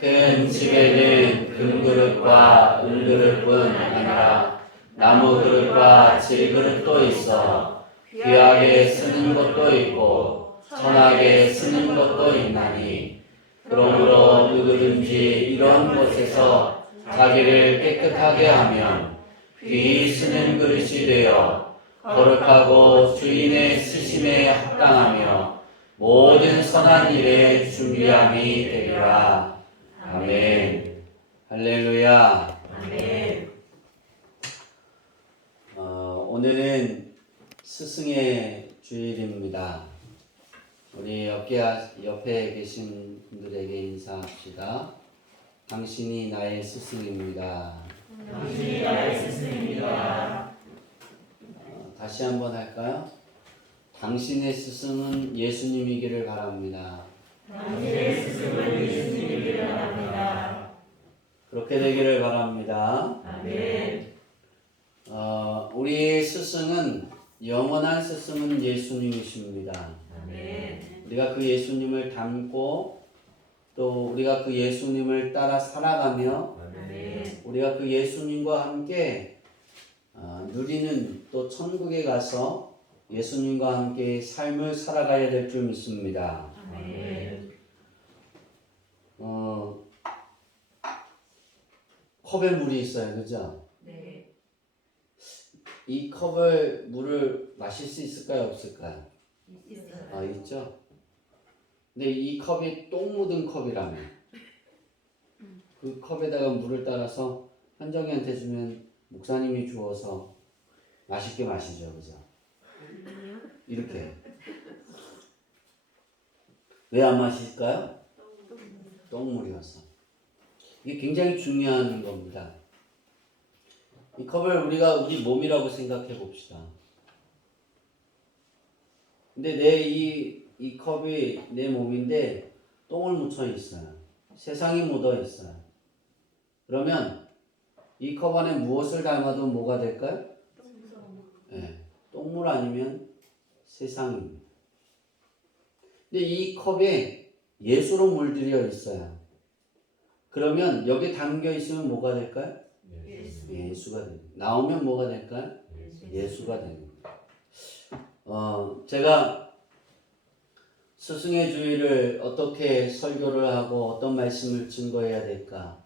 큰 집에는 금그릇과 은그릇뿐 아니라 나무 그릇과 질그릇도 있어 귀하게 쓰는 것도 있고 천하게 쓰는 것도 있나니 그러므로 누구든지 이런 곳에서 자기를 깨끗하게 하면 귀히 쓰는 그릇이 되어 거룩하고 주인의 쓰심에 합당하며 모든 선한 일에 준비함이 되리라. 아멘. 할렐루야. 아멘. 오늘은 스승의 주일입니다. 우리 옆에 계신 분들에게 인사합시다. 당신이 나의 스승입니다. 당신이 나의 스승입니다. 다시 한번 할까요? 당신의 스승은 예수님이기를 바랍니다. 당신의 스승은 예수님이기를 바랍니다. 그렇게 되기를 바랍니다. 아멘. 우리의 스승은 영원한 스승은 예수님이십니다. 아멘. 우리가 그 예수님을 닮고 또 우리가 그 예수님을 따라 살아가며 아멘. 우리가 그 예수님과 함께 누리는 또 천국에 가서 예수님과 함께 삶을 살아가야 될 줄 믿습니다. 아멘. 컵에 물이 있어요, 그죠? 네. 이 컵을 물을 마실 수 있을까요, 없을까요? 있어요. 있죠. 근데 이 컵이 똥 묻은 컵이라면 그 컵에다가 물을 따라서 현정이한테 주면 목사님이 주어서 맛있게 마시죠, 그죠? 이렇게. 왜 안 마실까요? 똥물이어서. 이게 굉장히 중요한 겁니다. 이 컵을 우리가 우리 몸이라고 생각해 봅시다. 근데 이 컵이 내 몸인데 똥을 묻혀 있어요. 세상이 묻어 있어요. 그러면 이 컵 안에 무엇을 담아도 뭐가 될까요? 네, 똥물 아니면 세상입니다. 근데 이 컵에 예수로 물들여 있어요. 그러면 여기 담겨 있으면 뭐가 될까요? 예수가 됩니다. 나오면 뭐가 될까요? 예수가 됩니다. 제가 스승의 주의를 어떻게 설교를 하고 어떤 말씀을 증거해야 될까?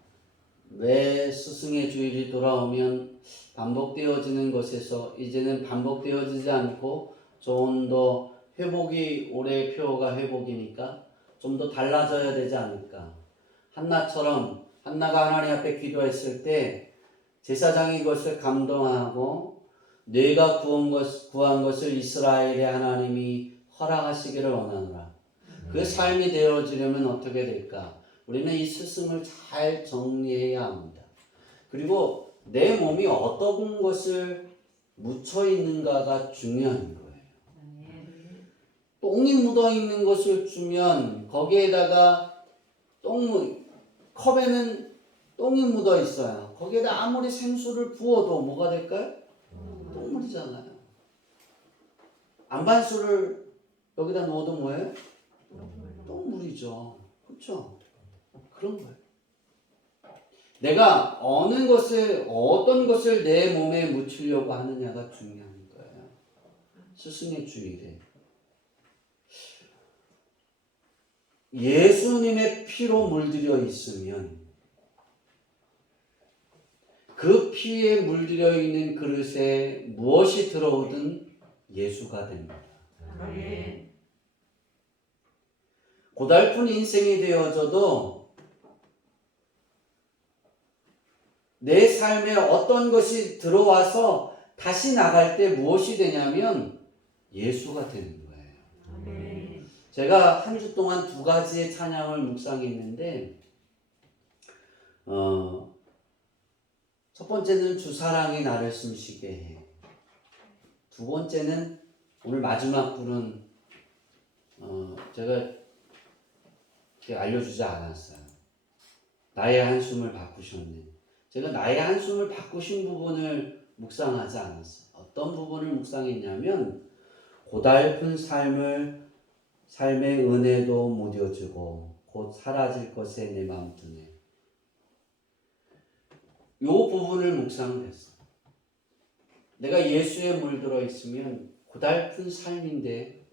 왜 스승의 주일이 돌아오면 반복되어지는 것에서 이제는 반복되어지지 않고 좀 더 회복이 올해 표가 회복이니까 좀 더 달라져야 되지 않을까? 한나처럼 한나가 하나님 앞에 기도했을 때 제사장이 그것을 감동하고 내가 구한 것을 이스라엘의 하나님이 허락하시기를 원하노라. 그 삶이 되어지려면 어떻게 될까? 우리는 이 스승을 잘 정리해야 합니다. 그리고 내 몸이 어떤 것을 묻혀 있는가가 중요한 거예요. 똥이 묻어 있는 것을 주면 거기에다가 컵에는 똥이 묻어 있어요. 거기에다 아무리 생수를 부어도 뭐가 될까요? 똥물이잖아요. 안반수를 여기다 넣어도 뭐예요? 똥물이죠. 그렇죠? 그런 거예요. 내가 어떤 것을 내 몸에 묻히려고 하느냐가 중요한 거예요. 스승의 주일에. 예수님의 피로 물들여 있으면 그 피에 물들여 있는 그릇에 무엇이 들어오든 예수가 됩니다. 아멘. 고달픈 인생이 되어져도 내 삶에 어떤 것이 들어와서 다시 나갈 때 무엇이 되냐면 예수가 되는 거예요. 아멘. 제가 한 주 동안 두 가지의 찬양을 묵상했는데 첫 번째는 주 사랑이 나를 숨쉬게 해. 두 번째는 오늘 마지막 부른 제가 알려주지 않았어요. 나의 한숨을 바꾸셨네. 제가 나의 한숨을 바꾸신 부분을 묵상하지 않았어요. 어떤 부분을 묵상했냐면 고달픈 삶의 은혜도 무뎌지고 곧 사라질 것에 내 마음 드네. 요 부분을 묵상을 했어. 내가 예수에 물들어 있으면 고달픈 삶인데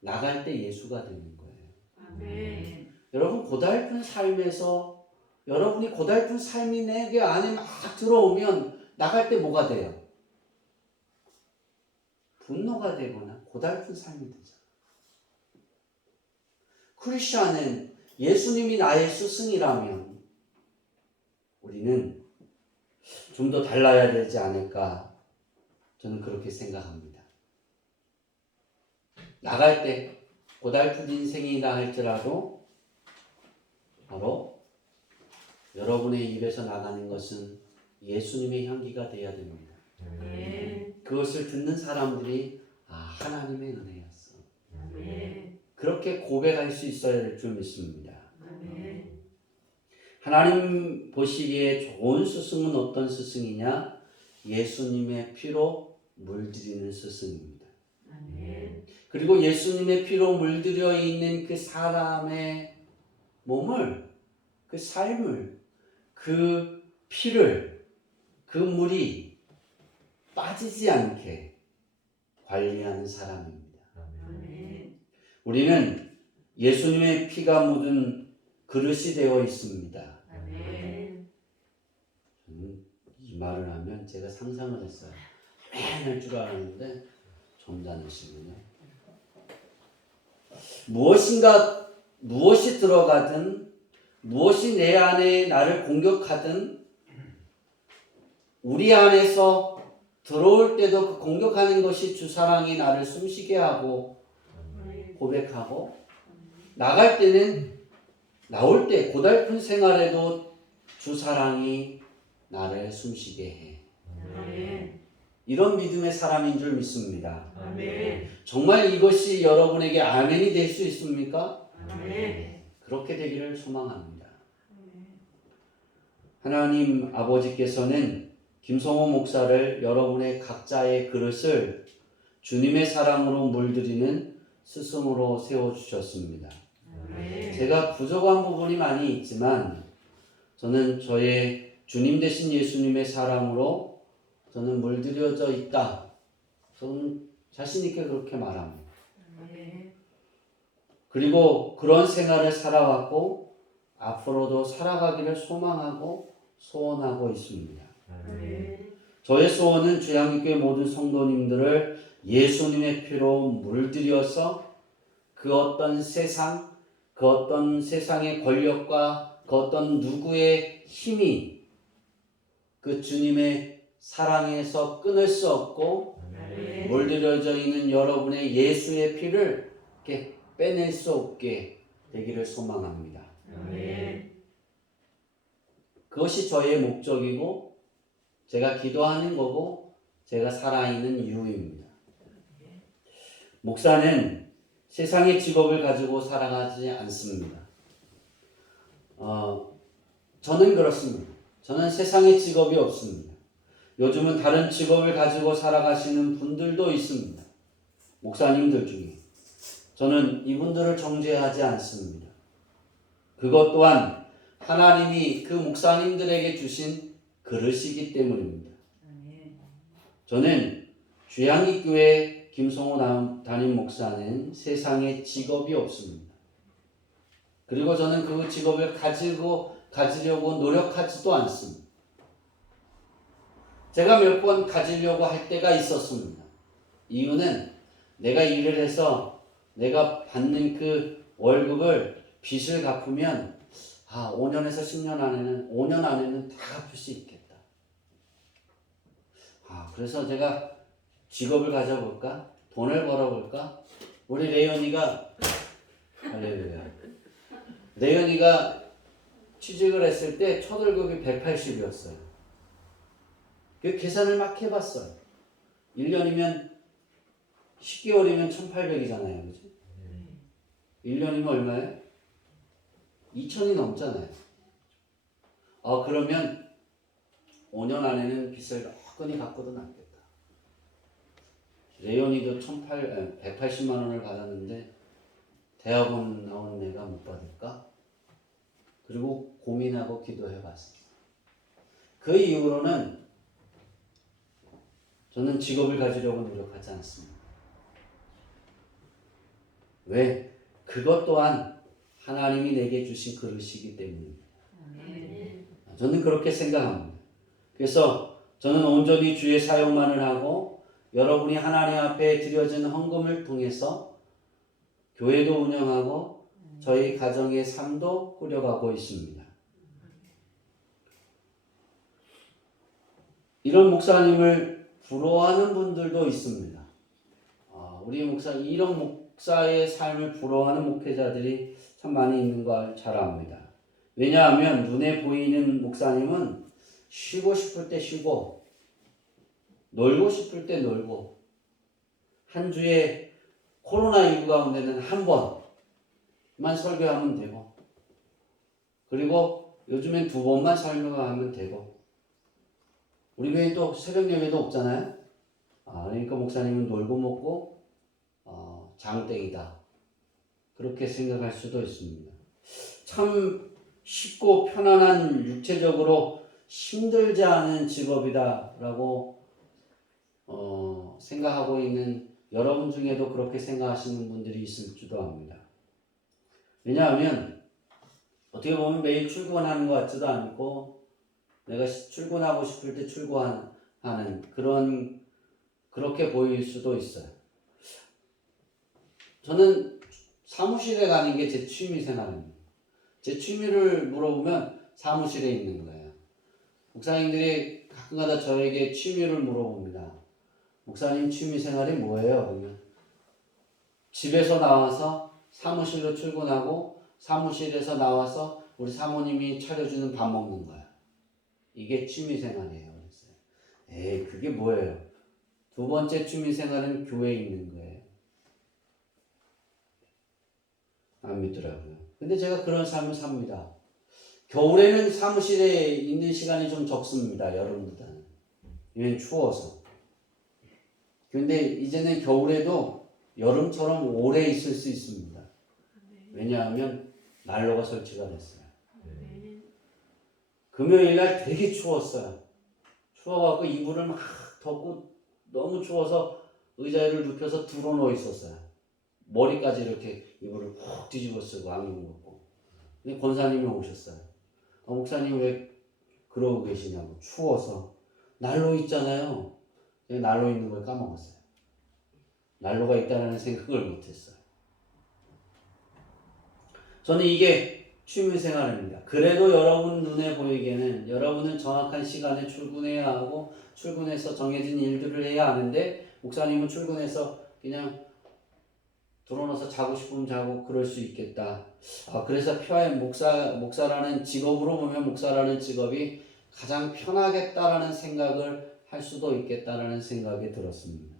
나갈 때 예수가 되는 거예요. 아멘. 여러분 고달픈 삶에서 여러분이 고달픈 삶이 내게 안에 막 들어오면 나갈 때 뭐가 돼요? 분노가 되거나 고달픈 삶이 되죠. 크리스천은 예수님이 나의 스승이라면 우리는 좀 더 달라야 되지 않을까 저는 그렇게 생각합니다. 나갈 때 고달픈 인생이다 할지라도 바로 여러분의 입에서 나가는 것은 예수님의 향기가 되어야 됩니다. 아멘. 그것을 듣는 사람들이 하나님의 은혜였어. 아멘. 그렇게 고백할 수 있어야 될 줄 믿습니다. 아멘. 하나님 보시기에 좋은 스승은 어떤 스승이냐? 예수님의 피로 물들이는 스승입니다. 아멘. 그리고 예수님의 피로 물들여 있는 그 사람의 몸을, 그 삶을, 그 피를, 그 물이 빠지지 않게 관리하는 사람입니다. 아멘. 우리는 예수님의 피가 묻은 그릇이 되어 있습니다. 아멘. 이 말을 하면 제가 상상을 했어요. 아멘 할 줄 알았는데 점잖으시군요. 무엇이 들어가든 무엇이 내 안에 나를 공격하든 우리 안에서 들어올 때도 그 공격하는 것이 주 사랑이 나를 숨쉬게 하고 고백하고 나갈 때는 나올 때 고달픈 생활에도 주 사랑이 나를 숨쉬게 해. 아멘. 이런 믿음의 사람인 줄 믿습니다. 아멘. 정말 이것이 여러분에게 아멘이 될 수 있습니까? 아멘. 그렇게 되기를 소망합니다. 하나님 아버지께서는 김성호 목사를 여러분의 각자의 그릇을 주님의 사랑으로 물들이는 스승으로 세워주셨습니다. 제가 부족한 부분이 많이 있지만 저는 저의 주님 되신 예수님의 사랑으로 저는 물들여져 있다. 저는 자신 있게 그렇게 말합니다. 그리고 그런 생활을 살아왔고 앞으로도 살아가기를 소망하고 소원하고 있습니다. 저의 소원은 주양교회 모든 성도님들을 예수님의 피로 물들여서 그 어떤 세상, 그 어떤 세상의 권력과 그 어떤 누구의 힘이 그 주님의 사랑에서 끊을 수 없고 물들여져 있는 여러분의 예수의 피를 이렇게 빼낼 수 없게 되기를 소망합니다. 그것이 저의 목적이고 제가 기도하는 거고 제가 살아있는 이유입니다. 목사는 세상의 직업을 가지고 살아가지 않습니다. 저는 그렇습니다. 저는 세상의 직업이 없습니다. 요즘은 다른 직업을 가지고 살아가시는 분들도 있습니다. 목사님들 중에. 저는 이분들을 정죄하지 않습니다. 그것 또한 하나님이 그 목사님들에게 주신 그릇이기 때문입니다. 저는 주양이교회 김성호 담임 목사는 세상에 직업이 없습니다. 그리고 저는 그 직업을 가지려고 노력하지도 않습니다. 제가 몇 번 가지려고 할 때가 있었습니다. 이유는 내가 일을 해서 내가 받는 그 월급을 빚을 갚으면 5년에서 10년 안에는 5년 안에는 다 갚을 수 있겠다. 그래서 제가 직업을 가져볼까? 돈을 벌어볼까? 우리 레연이가 취직을 했을 때 첫 월급이 180이었어요. 그 계산을 막 해봤어요. 1년이면 10개월이면 1800이잖아요. 그죠? 1년이면 얼마예요? 2000이 넘잖아요. 그러면 5년 안에는 빚을 끈히 갚고도 남겠다. 레온이도 180만 원을 받았는데 대학원 나온 내가 못 받을까? 그리고 고민하고 기도해 봤어요. 그 이후로는 저는 직업을 가지려고 노력하지 않습니다. 왜? 그것 또한 하나님이 내게 주신 그릇이기 때문입니다. 아멘. 저는 그렇게 생각합니다. 그래서 저는 온전히 주의 사용만을 하고 여러분이 하나님 앞에 드려진 헌금을 통해서 교회도 운영하고 저희 가정의 삶도 꾸려가고 있습니다. 이런 목사님을 부러워하는 분들도 있습니다. 우리 이런 목사의 삶을 부러워하는 목회자들이 참 많이 있는 걸 잘 압니다. 왜냐하면 눈에 보이는 목사님은 쉬고 싶을 때 쉬고 놀고 싶을 때 놀고 한 주에 코로나19 가운데는 한 번만 설교하면 되고 그리고 요즘엔 2번만 설교하면 되고 우리 교회는 또 새벽 예배도 없잖아요. 그러니까 목사님은 놀고 먹고 장땡이다 그렇게 생각할 수도 있습니다. 참 쉽고 편안한 육체적으로 힘들지 않은 직업이다라고 생각하고 있는 여러분 중에도 그렇게 생각하시는 분들이 있을지도 합니다. 왜냐하면 어떻게 보면 매일 출근하는 것 같지도 않고 내가 출근하고 싶을 때 출근하는 그렇게 보일 수도 있어요. 저는 사무실에 가는 게 제 취미 생활입니다. 제 취미를 물어보면 사무실에 있는 거예요. 목사님들이 가끔가다 저에게 취미를 물어봅니다. 목사님 취미 생활이 뭐예요? 그러면 집에서 나와서 사무실로 출근하고 사무실에서 나와서 우리 사모님이 차려주는 밥 먹는 거야. 이게 취미 생활이에요. 그랬어요. 그게 뭐예요? 2번째 취미 생활은 교회에 있는 거예요. 안 믿더라고요. 근데 제가 그런 삶을 삽니다. 겨울에는 사무실에 있는 시간이 좀 적습니다. 여름보다는. 왜냐면 추워서. 근데 이제는 겨울에도 여름처럼 오래 있을 수 있습니다. 왜냐하면 난로가 설치가 됐어요. 금요일날 되게 추웠어요. 추워갖고 이불을 막 덮고 너무 추워서 의자를 눕혀서 드러누워 있었어요. 머리까지 이렇게 이불을 푹 뒤집어 쓰고 안경 벗고. 근데 권사님이 오셨어요. 목사님 왜 그러고 계시냐고. 추워서. 난로 있잖아요. 난로 있는 걸 까먹었어요. 난로가 있다는 생각을 못했어요. 저는 이게 취미생활입니다. 그래도 여러분 눈에 보이기에는 여러분은 정확한 시간에 출근해야 하고 출근해서 정해진 일들을 해야 하는데 목사님은 출근해서 그냥 들어놓아서 자고 싶으면 자고 그럴 수 있겠다. 그래서 표현 목사라는 직업으로 보면 목사라는 직업이 가장 편하겠다라는 생각을 할 수도 있겠다라는 생각이 들었습니다.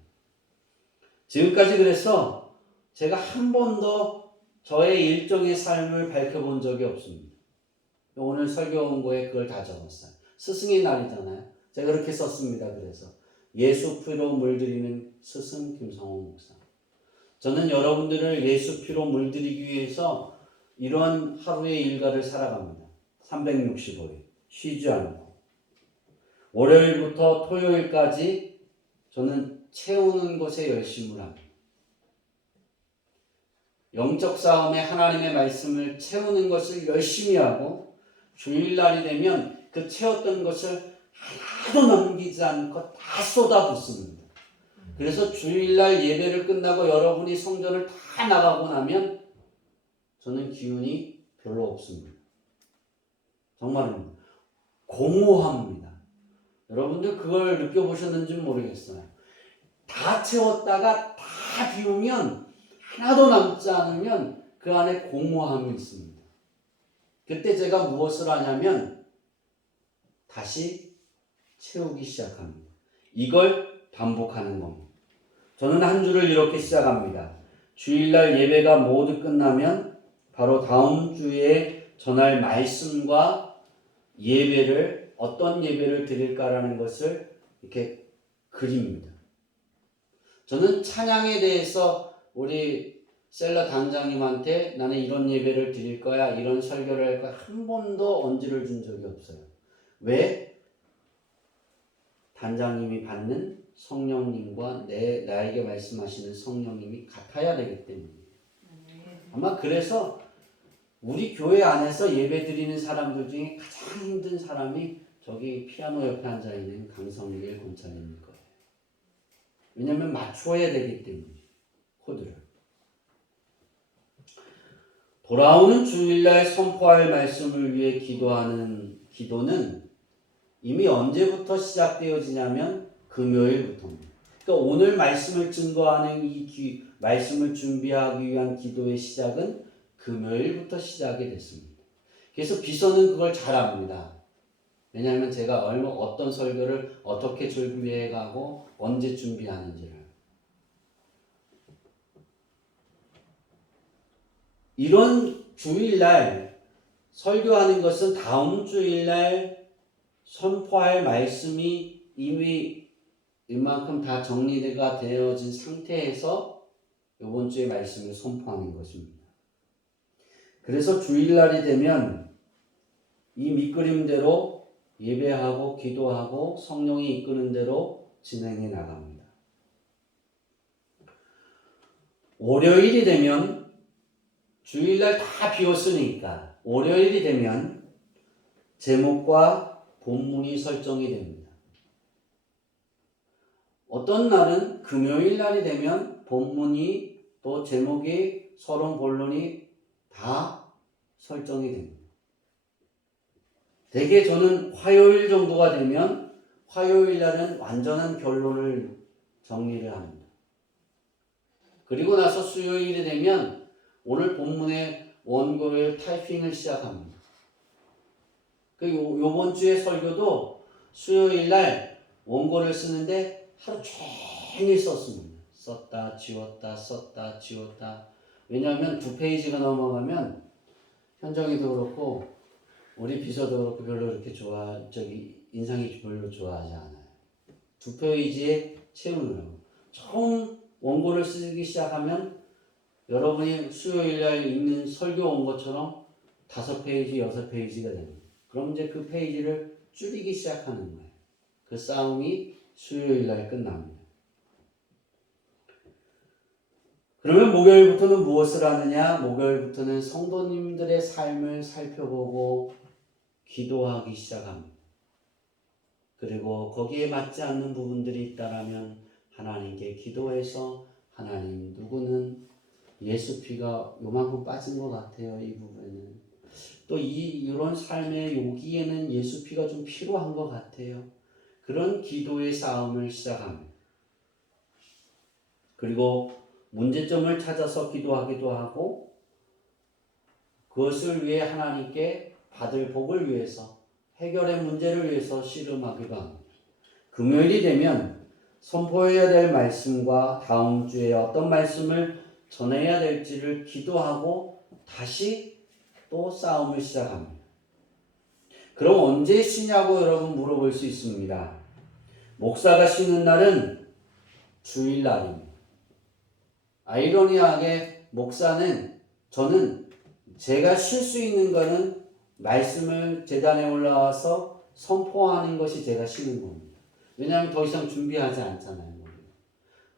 지금까지 그래서 제가 한 번도 저의 일정의 삶을 밝혀본 적이 없습니다. 오늘 설교 원고에 그걸 다 적었어요. 스승의 날이잖아요. 제가 그렇게 썼습니다. 그래서 예수 피로 물들이는 스승 김성호 목사. 저는 여러분들을 예수 피로 물들이기 위해서 이런 하루의 일과를 살아갑니다. 365일 쉬지 않고 월요일부터 토요일까지 저는 채우는 것에 열심을 합니다. 영적 싸움에 하나님의 말씀을 채우는 것을 열심히 하고 주일날이 되면 그 채웠던 것을 하나도 남기지 않고 다 쏟아붓습니다. 그래서 주일날 예배를 끝나고 여러분이 성전을 다 나가고 나면 저는 기운이 별로 없습니다. 정말입니다. 공허합니다. 여러분들 그걸 느껴보셨는지 모르겠어요. 다 채웠다가 다 비우면 하나도 남지 않으면 그 안에 공허함이 있습니다. 그때 제가 무엇을 하냐면 다시 채우기 시작합니다. 이걸 반복하는 겁니다. 저는 한 주를 이렇게 시작합니다. 주일날 예배가 모두 끝나면 바로 다음 주에 전할 말씀과 예배를 어떤 예배를 드릴까라는 것을 이렇게 그립니다. 저는 찬양에 대해서 우리 셀러 단장님한테 나는 이런 예배를 드릴 거야, 이런 설교를 할 거야 한 번도 언지를 준 적이 없어요. 왜? 단장님이 받는 성령님과 나에게 말씀하시는 성령님이 같아야 되기 때문이에요. 아마 그래서 우리 교회 안에서 예배 드리는 사람들 중에 가장 힘든 사람이 저기 피아노 옆에 앉아있는 강성길 권사님일 거예요. 왜냐하면 맞춰야 되기 때문에 코드를. 돌아오는 주일날 선포할 말씀을 위해 기도하는 기도는 이미 언제부터 시작되어지냐면 금요일부터입니다. 그러니까 오늘 말씀을 증거하는 이 말씀을 준비하기 위한 기도의 시작은 금요일부터 시작이 됐습니다. 그래서 비서는 그걸 잘 압니다. 왜냐하면 제가 어떤 설교를 어떻게 준비해 가고 언제 준비하는지를. 이런 주일날 설교하는 것은 다음 주일날 선포할 말씀이 이미 이만큼 다 정리가 되어진 상태에서 이번 주의 말씀을 선포하는 것입니다. 그래서 주일날이 되면 이 밑그림대로 예배하고 기도하고 성령이 이끄는 대로 진행해 나갑니다. 월요일이 되면 주일날 다 비웠으니까 월요일이 되면 제목과 본문이 설정이 됩니다. 어떤 날은 금요일 날이 되면 본문이 또 제목이 서론 본론이 다 설정이 됩니다. 대개 저는 화요일 정도가 되면 화요일 날은 완전한 결론을 정리를 합니다. 그리고 나서 수요일이 되면 오늘 본문의 원고를 타이핑을 시작합니다. 요번 주의 설교도 수요일 날 원고를 쓰는데 하루 종일 썼습니다. 썼다 지웠다 썼다 지웠다. 왜냐하면 2페이지가 넘어가면 현정이도 그렇고 우리 비서도 그렇고 별로 그렇게 인상이 별로 좋아하지 않아요. 2페이지에 채우느라고. 처음 원고를 쓰기 시작하면 여러분이 수요일날 읽는 설교 원고처럼 5페이지, 6페이지가 됩니다. 그럼 이제 그 페이지를 줄이기 시작하는 거예요. 그 싸움이 수요일날 끝납니다. 그러면 목요일부터는 무엇을 하느냐? 목요일부터는 성도님들의 삶을 살펴보고 기도하기 시작합니다. 그리고 거기에 맞지 않는 부분들이 있다라면 하나님께 기도해서 하나님 누구는 예수 피가 요만큼 빠진 것 같아요. 이 부분에는. 또 이런 삶의 여기에는 예수 피가 좀 필요한 것 같아요. 그런 기도의 싸움을 시작합니다. 그리고 문제점을 찾아서 기도하기도 하고 그것을 위해 하나님께 받을 복을 위해서 해결의 문제를 위해서 씨름하기도 합니다. 금요일이 되면 선포해야 될 말씀과 다음 주에 어떤 말씀을 전해야 될지를 기도하고 다시 또 싸움을 시작합니다. 그럼 언제 쉬냐고 여러분 물어볼 수 있습니다. 목사가 쉬는 날은 주일날입니다. 아이러니하게 저는 제가 쉴 수 있는 거는 말씀을 제단에 올라와서 선포하는 것이 제가 쉬는 겁니다. 왜냐하면 더 이상 준비하지 않잖아요.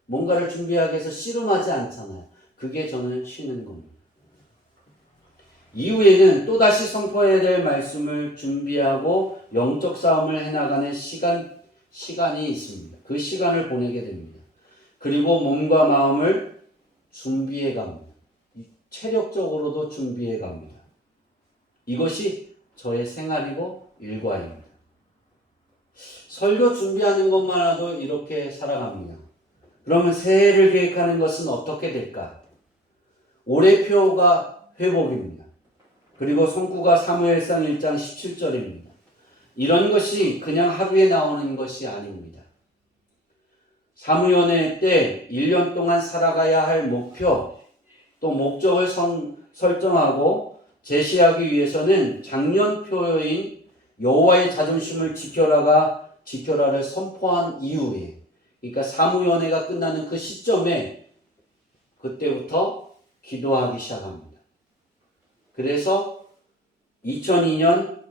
뭔가를 준비하기 위해서 씨름하지 않잖아요. 그게 저는 쉬는 겁니다. 이후에는 또다시 선포해야 될 말씀을 준비하고 영적 싸움을 해나가는 시간이 있습니다. 그 시간을 보내게 됩니다. 그리고 몸과 마음을 준비해 갑니다. 체력적으로도 준비해 갑니다. 이것이 저의 생활이고 일과입니다. 설교 준비하는 것만으로도 이렇게 살아갑니다. 그러면 새해를 계획하는 것은 어떻게 될까? 올해 표가 회복입니다. 그리고 손구가 사무엘상 1장 17절입니다. 이런 것이 그냥 하루에 나오는 것이 아닙니다. 사무연회 때 1년 동안 살아가야 할 목표 또 목적을 설정하고 제시하기 위해서는 작년표인 여호와의 자존심을 지켜라를 선포한 이후에 그러니까 사무연회가 끝나는 그 시점에 그때부터 기도하기 시작합니다. 그래서 2002년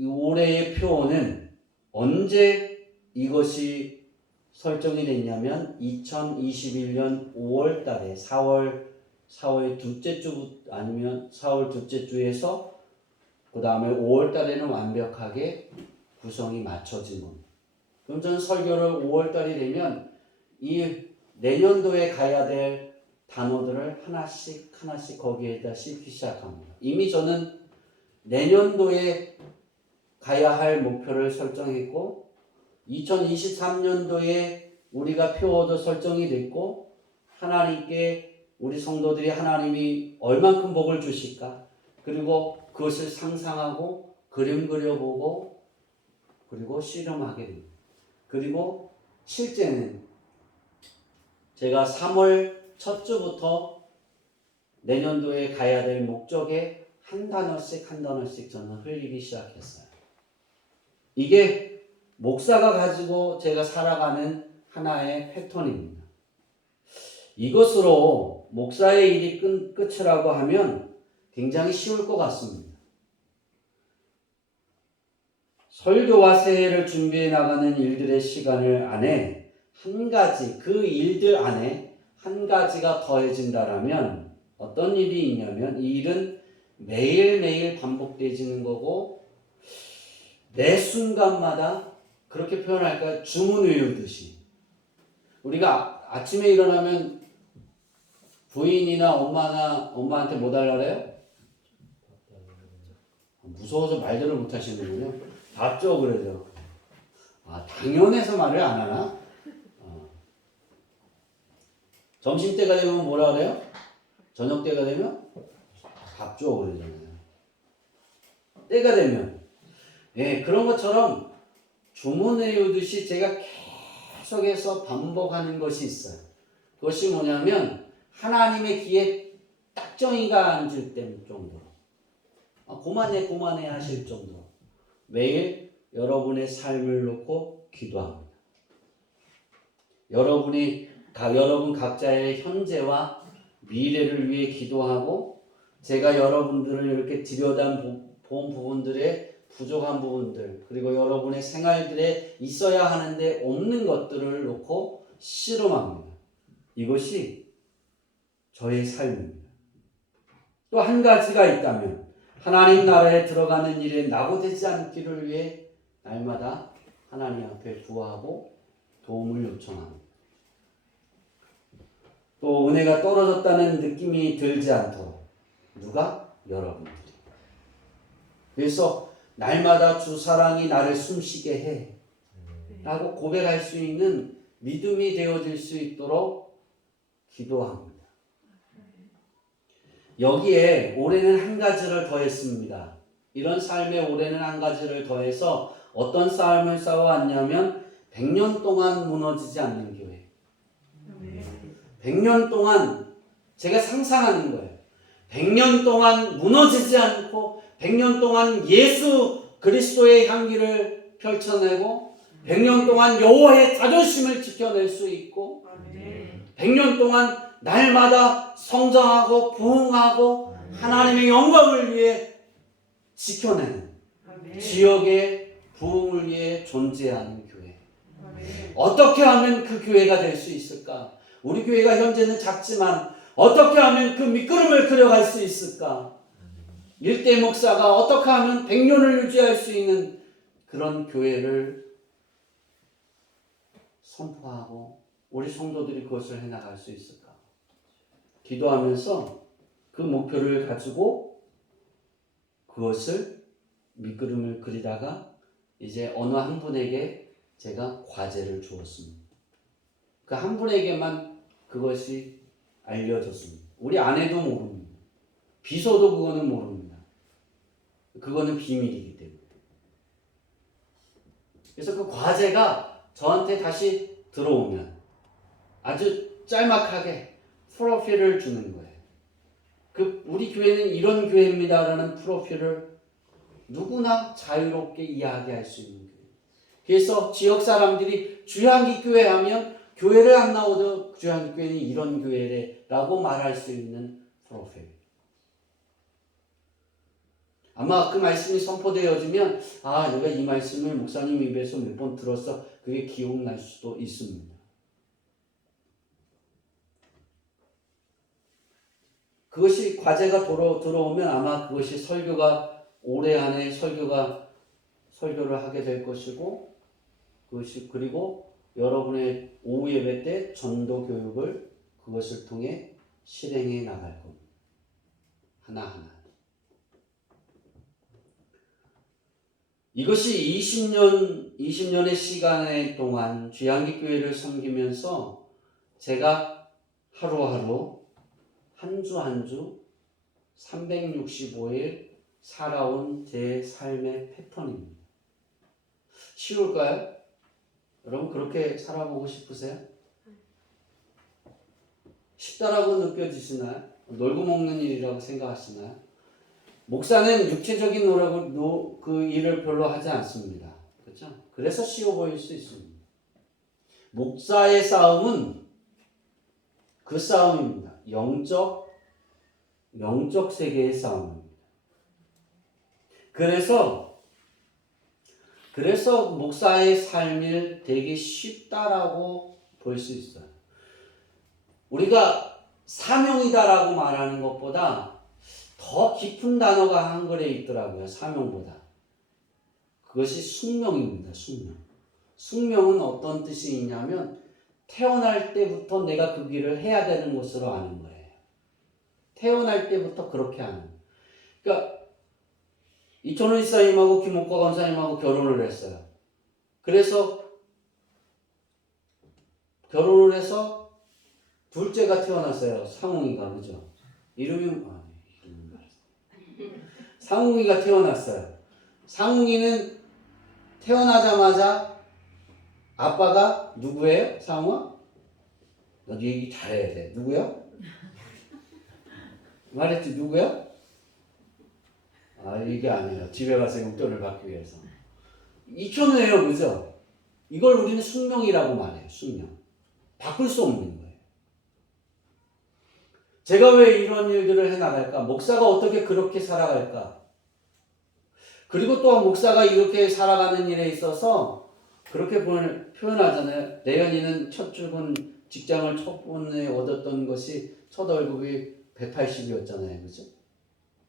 올해의 표어는 언제 이것이 설정이 됐냐면 2021년 5월 달에 4월 둘째 주 아니면 4월 둘째 주에서 그 다음에 5월 달에는 완벽하게 구성이 맞춰진 겁니다. 그럼 저는 설교를 5월 달이 되면 이 내년도에 가야 될 단어들을 하나씩 거기에다 싣기 시작합니다. 이미 저는 내년도에 가야 할 목표를 설정했고 2023년도에 우리가 표어도 설정이 됐고 하나님께 우리 성도들이 하나님이 얼만큼 복을 주실까 그리고 그것을 상상하고 그림 그려보고 그리고 씨름하게 됩니다. 그리고 실제는 제가 3월 첫 주부터 내년도에 가야 될 목적에 한 단어씩 저는 흘리기 시작했어요. 이게 목사가 가지고 제가 살아가는 하나의 패턴입니다. 이것으로 목사의 일이 끝이라고 하면 굉장히 쉬울 것 같습니다. 설교와 새해를 준비해 나가는 일들의 시간을 안에 한 가지, 그 일들 안에 한 가지가 더해진다라면 어떤 일이 있냐면 이 일은 매일매일 반복되지는 거고 매 순간마다 그렇게 표현할까요? 주문 외우듯이 우리가 아침에 일어나면 부인이나 엄마한테 뭐 달라 그래요? 무서워서 말들을 못 하시는군요. 밥 줘 그러죠. 당연해서 말을 안 하나? 점심때가 되면 뭐라 그래요? 저녁때가 되면 밥 줘 그러잖아요. 때가 되면 그런 것처럼 주문 외우듯이 제가 계속해서 반복하는 것이 있어요. 그것이 뭐냐면 하나님의 귀에 딱정이가 앉을 때 정도로 고만해 하실 정도로 매일 여러분의 삶을 놓고 기도합니다. 여러분 각자의 현재와 미래를 위해 기도하고 제가 여러분들을 이렇게 들여다본 부분들의 부족한 부분들 그리고 여러분의 생활들에 있어야 하는데 없는 것들을 놓고 씨름합니다. 이것이 저의 삶입니다. 또 한 가지가 있다면 하나님 나라에 들어가는 일에 낙오되지 않기를 위해 날마다 하나님 앞에 구하고 도움을 요청합니다. 또 은혜가 떨어졌다는 느낌이 들지 않도록 누가? 여러분들이. 그래서 날마다 주 사랑이 나를 숨쉬게 해 라고 고백할 수 있는 믿음이 되어질 수 있도록 기도합니다. 여기에 올해는 한 가지를 더했습니다. 이런 삶에 올해는 한 가지를 더해서 어떤 싸움을 싸워왔냐면 100년 동안 무너지지 않는 교회. 100년 동안 제가 상상하는 거예요. 100년 동안 무너지지 않고 100년 동안 예수 그리스도의 향기를 펼쳐내고 100년 동안 여호와의 자존심을 지켜낼 수 있고 100년 동안 날마다 성장하고 부흥하고 하나님의 영광을 위해 지켜내는 지역의 부흥을 위해 존재하는 교회. 어떻게 하면 그 교회가 될 수 있을까? 우리 교회가 현재는 작지만 어떻게 하면 그 밑거름을 그려갈 수 있을까? 일대 목사가 어떻게 하면 100년을 유지할 수 있는 그런 교회를 선포하고 우리 성도들이 그것을 해나갈 수 있을까? 기도하면서 그 목표를 가지고 그것을 밑그림을 그리다가 이제 어느 한 분에게 제가 과제를 주었습니다. 그 한 분에게만 그것이 알려졌습니다. 우리 아내도 모릅니다. 비서도 그거는 모릅니다. 그거는 비밀이기 때문에. 그래서 그 과제가 저한테 다시 들어오면 아주 짤막하게 프로필을 주는 거예요. 우리 교회는 이런 교회입니다라는 프로필을 누구나 자유롭게 이야기할 수 있는 교회. 그래서 지역 사람들이 주향기 교회 하면 교회를 안 나오도 주한교회는 이런 교회라고 말할 수 있는 프로필. 아마 그 말씀이 선포되어지면 아 내가 이 말씀을 목사님 입에서 몇 번 들었어. 그게 기억날 수도 있습니다. 그것이 과제가 들어오면 아마 그것이 설교가 올해 안에 설교를 하게 될 것이고 그것이 그리고 여러분의 오후 예배 때 전도 교육을 그것을 통해 실행해 나갈 겁니다. 하나하나. 이것이 20년의 시간의 동안 주양기 교회를 섬기면서 제가 하루하루 한 주 한 주 365일 살아온 제 삶의 패턴입니다. 쉬울까요? 여러분 그렇게 살아보고 싶으세요? 쉽다라고 느껴지시나요? 놀고 먹는 일이라고 생각하시나요? 목사는 육체적인 노력을 그 일을 별로 하지 않습니다. 그렇죠? 그래서 쉬워 보일 수 있습니다. 목사의 싸움은 그 싸움입니다. 영적 세계의 싸움입니다. 그래서 목사의 삶이 되게 쉽다라고 볼 수 있어요. 우리가 사명이다라고 말하는 것보다 더 깊은 단어가 한글에 있더라고요. 사명보다. 그것이 숙명입니다. 숙명. 숙명은 어떤 뜻이 있냐면 태어날 때부터 내가 그 길을 해야 되는 것으로 아는 거예요. 태어날 때부터 그렇게 아는 거예요. 그러니까 이천원 이사님하고 김옥과 권사님하고 결혼을 했어요. 그래서 결혼을 해서 둘째가 태어났어요. 상웅이가. 그죠? 이름이 상웅이가 태어났어요. 상웅이는 태어나자마자 아빠가 누구예요? 상웅아? 너 얘기 잘해야 돼. 누구야? 말했지 누구야? 아 이게 아니에요. 집에 가서 용돈을 받기 위해서. 이천우예요. 그죠? 이걸 우리는 숙명이라고 말해요. 숙명. 바꿀 수 없는 거예요. 제가 왜 이런 일들을 해나갈까? 목사가 어떻게 그렇게 살아갈까? 그리고 또 목사가 이렇게 살아가는 일에 있어서 그렇게 표현하잖아요. 내연이는 첫 출근 직장을 첫 번에 얻었던 것이 첫 월급이 180이었잖아요. 그죠?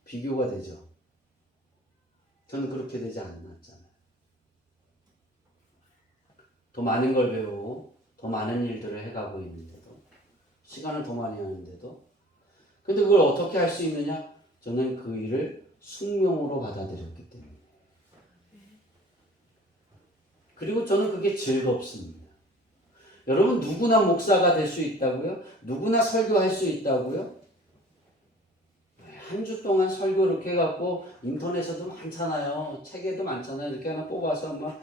비교가 되죠. 저는 그렇게 되지 않았잖아요. 더 많은 걸 배우고 더 많은 일들을 해가고 있는데도 시간을 더 많이 하는데도 근데 그걸 어떻게 할 수 있느냐? 저는 그 일을 숙명으로 받아들였기 때문에 그리고 저는 그게 즐겁습니다. 여러분 누구나 목사가 될 수 있다고요? 누구나 설교할 수 있다고요? 한 주 동안 설교 이렇게 해갖고 인터넷에도 많잖아요. 책에도 많잖아요. 이렇게 하나 뽑아서 막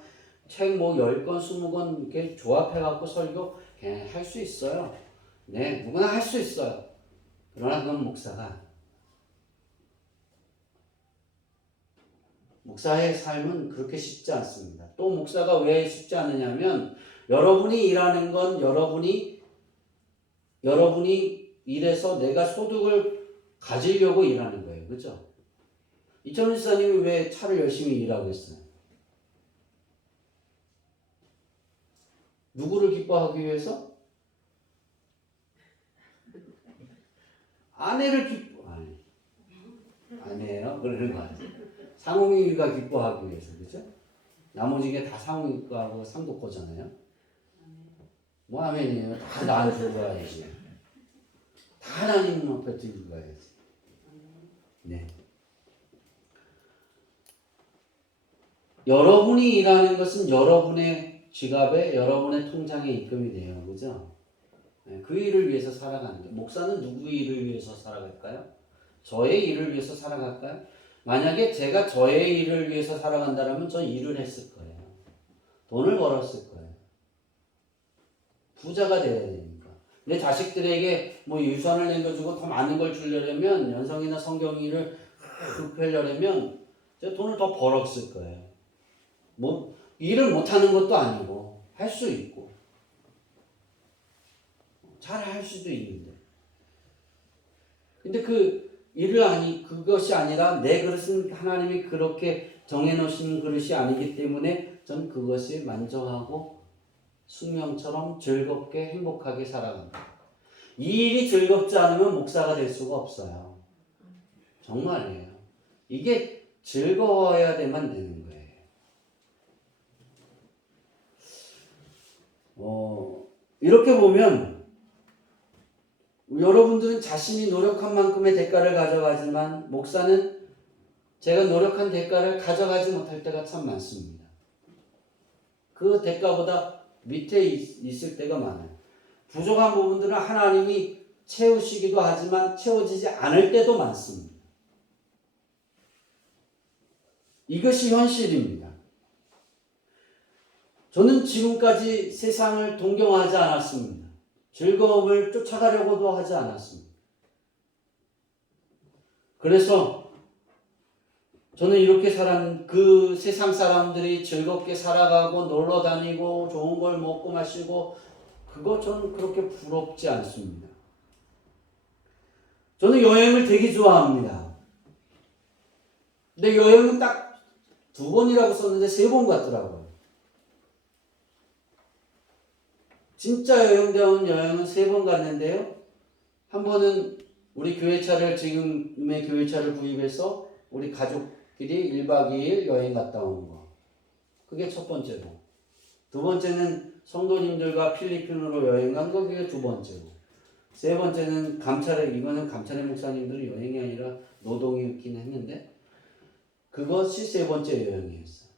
책 뭐 10권, 20권 이렇게 조합해갖고 설교 그냥 할 수 있어요. 네, 누구나 할 수 있어요. 그러나 그건 목사의 삶은 그렇게 쉽지 않습니다. 또 목사가 왜 쉽지 않느냐면 여러분이 일하는 건 여러분이 일해서 내가 소득을 가지려고 일하는 거예요. 그렇죠? 이천훈 지사님이 왜 차를 열심히 일하고 있어요? 누구를 기뻐하기 위해서? 아내예요? 그러는 거 아니에요. 상홍이가 기뻐하기 위해서. 그죠? 나머지 게 다 상홍이가하고 상도 거잖아요. 뭐 아멘이에요. 다 나한테 주고 가야지. 다 하나님 앞에 드리고 가야지. 네. 여러분이 일하는 것은 여러분의 지갑에 여러분의 통장에 입금이 돼요. 그죠? 네, 그 일을 위해서 살아가는 거예요. 목사는 누구 일을 위해서 살아갈까요? 저의 일을 위해서 살아갈까요? 만약에 제가 저의 일을 위해서 살아간다면 저 일을 했을 거예요. 돈을 벌었을 거예요. 부자가 되어야 되니까. 내 자식들에게 뭐 유산을 남겨주고 더 많은 걸 주려면 연성이나 성경이를 흡하려면 제가 돈을 더 벌었을 거예요. 뭐 일을 못하는 것도 아니고 할 수 있고 잘 할 수도 있는데. 근데 그 일을 그것이 아니라 내 그릇은 하나님이 그렇게 정해놓으신 그릇이 아니기 때문에 전 그것에 만족하고 숙명처럼 즐겁게 행복하게 살아간다. 이 일이 즐겁지 않으면 목사가 될 수가 없어요. 정말이에요. 이게 즐거워야 되면 되는 거예요. 이렇게 보면 여러분들은 자신이 노력한 만큼의 대가를 가져가지만 목사는 제가 노력한 대가를 가져가지 못할 때가 참 많습니다. 그 대가보다 밑에 있을 때가 많아요. 부족한 부분들은 하나님이 채우시기도 하지만 채워지지 않을 때도 많습니다. 이것이 현실입니다. 저는 지금까지 세상을 동경하지 않았습니다. 즐거움을 쫓아가려고도 하지 않았습니다. 그래서 저는 이렇게 그 세상 사람들이 즐겁게 살아가고 놀러 다니고 좋은 걸 먹고 마시고 그거 저는 그렇게 부럽지 않습니다. 저는 여행을 되게 좋아합니다. 근데 여행은 딱 2번이라고 썼는데 3번 같더라고요. 진짜 여행다운 여행은 3번 갔는데요. 한 번은 우리 교회차를 지금의 교회차를 구입해서 우리 가족끼리 1박 2일 여행 갔다 온 거. 그게 첫 번째고. 2번째는 성도님들과 필리핀으로 여행 간 거. 그게 2번째고. 3번째는 이거는 감찰의 목사님들이 여행이 아니라 노동이었긴 했는데 그것이 3번째 여행이었어요.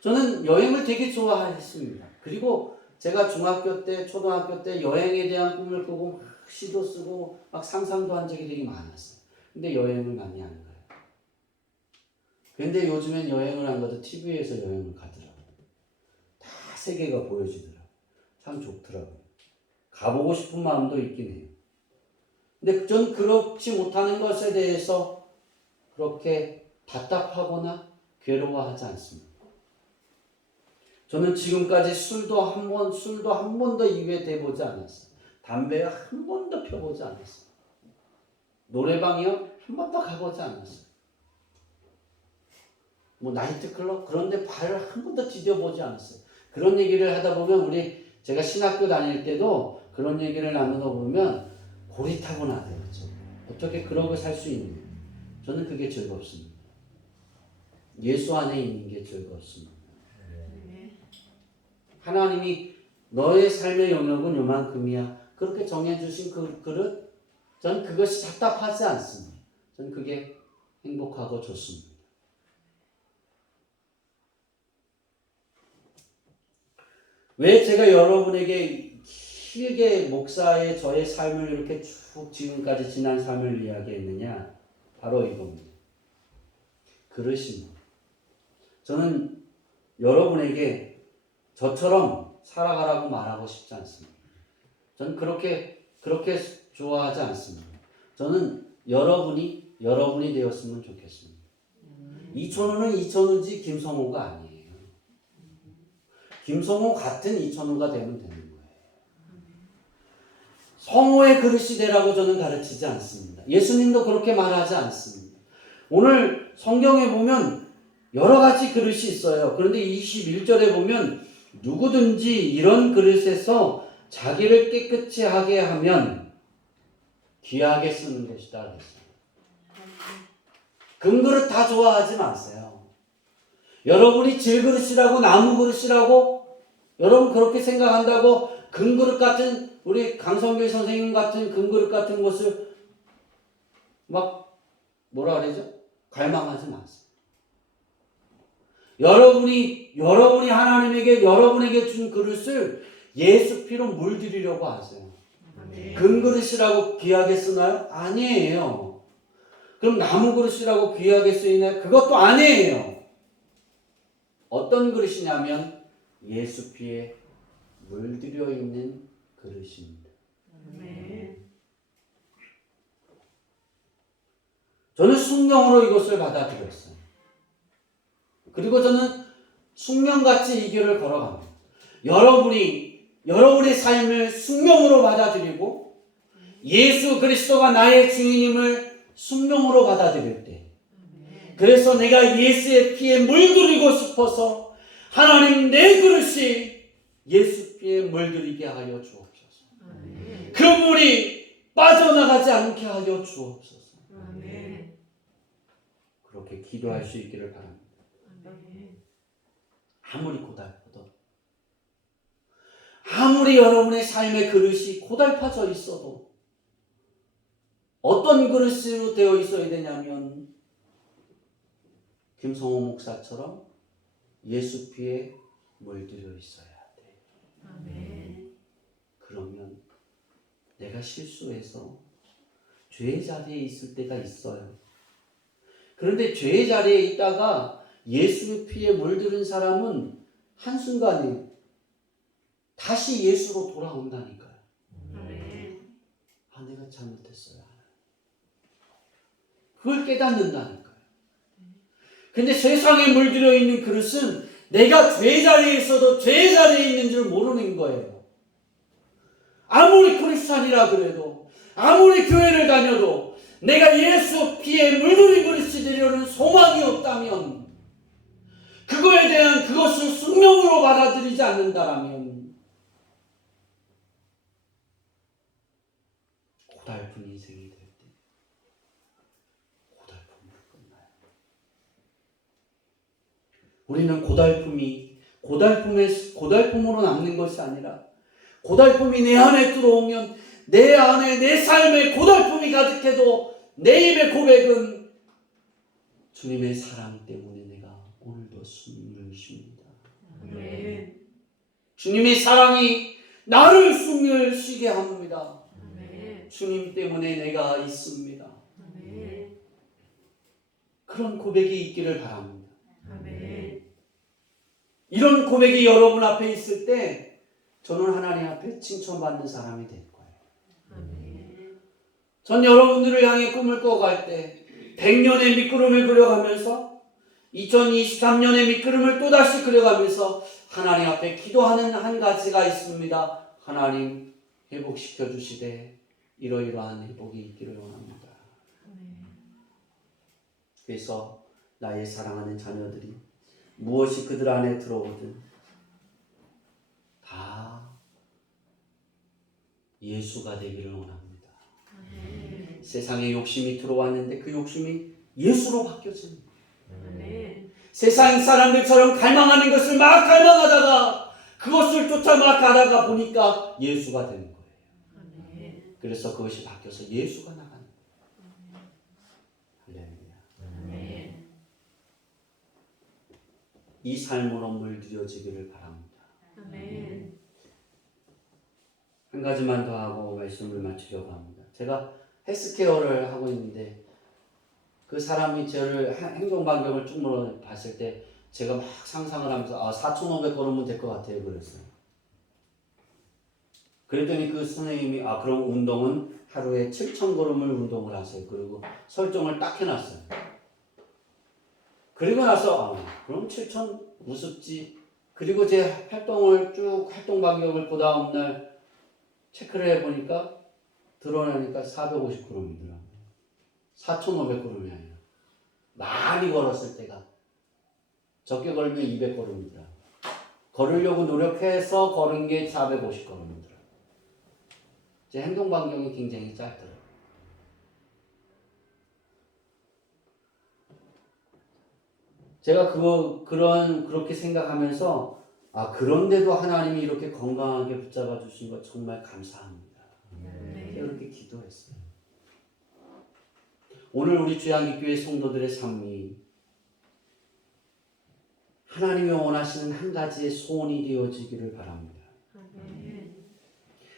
저는 여행을 되게 좋아했습니다. 그리고 제가 중학교 때, 초등학교 때 여행에 대한 꿈을 꾸고 막 시도 쓰고 막 상상도 한 적이 되게 많았어요. 근데 여행을 많이 안 가요. 근데 요즘엔 여행을 안 가도 TV에서 여행을 가더라고요. 다 세계가 보여지더라고요. 참 좋더라고요. 가보고 싶은 마음도 있긴 해요. 근데 전 그렇지 못하는 것에 대해서 그렇게 답답하거나 괴로워하지 않습니다. 저는 지금까지 술도 한 번도 입에 대보지 않았어요. 담배 한 번도 펴보지 않았어요. 노래방이요? 한 번도 가보지 않았어요. 나이트클럽? 그런데 발을 한 번도 디뎌보지 않았어요. 그런 얘기를 하다 보면 제가 신학교 다닐 때도 그런 얘기를 나누다 보면 고리타분하다 그렇죠. 어떻게 그러고 살 수 있느냐. 저는 그게 즐겁습니다. 예수 안에 있는 게 즐겁습니다. 하나님이 너의 삶의 영역은 요만큼이야. 그렇게 정해주신 그 그릇, 전 그것이 답답하지 않습니다. 전 그게 행복하고 좋습니다. 왜 제가 여러분에게 길게 목사의 저의 삶을 이렇게 쭉 지금까지 지난 삶을 이야기했느냐? 바로 이겁니다. 그릇입니다. 저는 여러분에게 저처럼 살아가라고 말하고 싶지 않습니다. 저는 그렇게 좋아하지 않습니다. 저는 여러분이 되었으면 좋겠습니다. 이천우는 이천우지 김성호가 아니에요. 김성호 같은 이천우가 되면 되는 거예요. 성호의 그릇이 되라고 저는 가르치지 않습니다. 예수님도 그렇게 말하지 않습니다. 오늘 성경에 보면 여러 가지 그릇이 있어요. 그런데 21절에 보면 누구든지 이런 그릇에서 자기를 깨끗이 하게 하면 귀하게 쓰는 것이다 그랬어요. 금그릇 다 좋아하지 마세요. 여러분이 질그릇이라고 나무 그릇이라고 여러분 그렇게 생각한다고 금그릇 같은 우리 강성길 선생님 같은 금그릇 같은 것을 막 뭐라 그러죠? 갈망하지 마세요. 여러분이 하나님에게 여러분에게 준 그릇을 예수 피로 물들이려고 하세요. 금그릇이라고 귀하게 쓰나요? 아니에요. 그럼 나무 그릇이라고 귀하게 쓰이나요? 그것도 아니에요. 어떤 그릇이냐면 예수 피에 물들여 있는 그릇입니다. 저는 순경으로 이것을 받아들였어요. 그리고 저는 숙명같이 이 길을 걸어갑니다. 여러분이 여러분의 삶을 숙명으로 받아들이고 예수 그리스도가 나의 주인임을 숙명으로 받아들일 때, 그래서 내가 예수의 피에 물들이고 싶어서 하나님 내 그릇이 예수 피에 물들이게 하여 주옵소서. 그 물이 빠져나가지 않게 하여 주옵소서. 그렇게 기도할 수 있기를 바랍니다. 아무리 고달퍼도, 아무리 여러분의 삶의 그릇이 고달파져 있어도 어떤 그릇으로 되어 있어야 되냐면 김성호 목사처럼 예수 피에 물들여 있어야 돼. 그러면 내가 실수해서 죄의 자리에 있을 때가 있어요. 그런데 죄의 자리에 있다가 예수의 피에 물들은 사람은 한순간에 다시 예수로 돌아온다니까요. 아, 내가 잘못했어요. 그걸 깨닫는다니까요. 근데 세상에 물들여 있는 그릇은 내가 죄의 자리에 있어도 죄의 자리에 있는 줄 모르는 거예요. 아무리 크리스찬이라 그래도, 아무리 교회를 다녀도 내가 예수 피에 물들인 그릇이 되려는 소망이 없다면, 그거에 대한 그것을 숙명으로 받아들이지 않는다라면 고달픈 인생이 될 때 고달픔으로 끝나요. 우리는 고달픔으로 남는 것이 아니라, 고달픔이 내 안에 들어오면 내 안에 내 삶에 고달픔이 가득해도 내 입의 고백은 주님의 사랑 때문에 내가 오늘도 숨을 쉽니다. 주님의 사랑이 나를 숨을 쉬게 합니다. 주님 때문에 내가 있습니다. 그런 고백이 있기를 바랍니다. 이런 고백이 여러분 앞에 있을 때 저는 하나님 앞에 칭찬받는 사람이 될 거예요. 전 여러분들을 향해 꿈을 꿔갈 때 100년의 밑구름을 그려가면서 2023년의 밑구름을 또다시 그려가면서 하나님 앞에 기도하는 한 가지가 있습니다. 하나님 회복시켜 주시되 이러이러한 회복이 있기를 원합니다. 그래서 나의 사랑하는 자녀들이 무엇이 그들 안에 들어오든 다 예수가 되기를 원합니다. 세상에 욕심이 들어왔는데 그 욕심이 예수로 바뀌어집니다. 세상 사람들처럼 갈망하는 것을 막 갈망하다가 그것을 쫓아 막 가다가 보니까 예수가 되는 거예요. 그래서 그것이 바뀌어서 예수가 나가는 거예요. 할렐루야. 이 삶으로 물들여지기를 바랍니다. 한 가지만 더 하고 말씀을 마치려고 합니다. 제가 헬스케어를 하고 있는데 그 사람이 저를 행동 반경을 쭉 봤을 때 제가 막 상상을 하면서 4,500 걸으면 될 것 같아요. 그랬어요. 그랬더니 그 선생님이 그럼 운동은 하루에 7,000 걸음을 운동을 하세요. 그리고 설정을 딱 해놨어요. 그리고 나서 그럼 7,000 무섭지. 그리고 제 활동을 쭉 활동 반경을 그 다음날 체크를 해보니까 드러나니까 450걸음이더라고요. 4,500걸음이 아니라 많이 걸었을 때가 적게 걸면 200걸음이더라고요. 걸으려고 노력해서 걸은 게 450걸음이더라고요. 제 행동 반경이 굉장히 짧더라고요. 제가 그렇게 생각하면서 그런데도 하나님이 이렇게 건강하게 붙잡아 주신 거 정말 감사합니다. 이렇게 기도했어요. 오늘 우리 주양기교회 성도들의 삶이 하나님이 원하시는 한 가지의 소원이 되어지기를 바랍니다.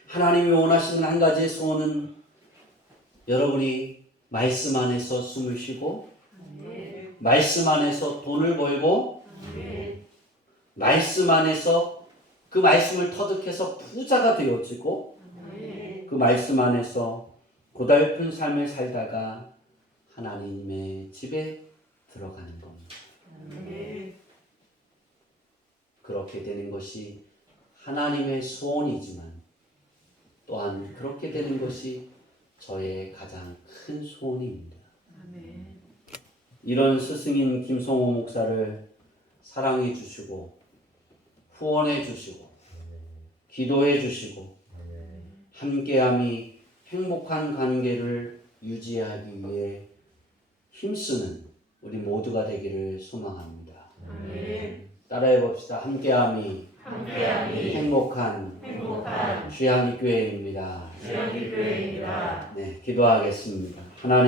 하나님이 원하시는 한 가지의 소원은 여러분이 말씀 안에서 숨을 쉬고 말씀 안에서 돈을 벌고 말씀 안에서 그 말씀을 터득해서 부자가 되어지고 그 말씀 안에서 고달픈 삶을 살다가 하나님의 집에 들어가는 겁니다. 그렇게 되는 것이 하나님의 소원이지만 또한 그렇게 되는 것이 저의 가장 큰 소원입니다. 아멘. 이런 스승인 김성호 목사를 사랑해 주시고 후원해 주시고 기도해 주시고 함께함이 행복한 관계를 유지하기 위해 힘쓰는 우리 모두가 되기를 소망합니다. 아멘. 따라해 봅시다. 함께함이 함께함이 행복한 행복한 주양리 교회입니다. 주영기 교회입니다. 네, 기도하겠습니다.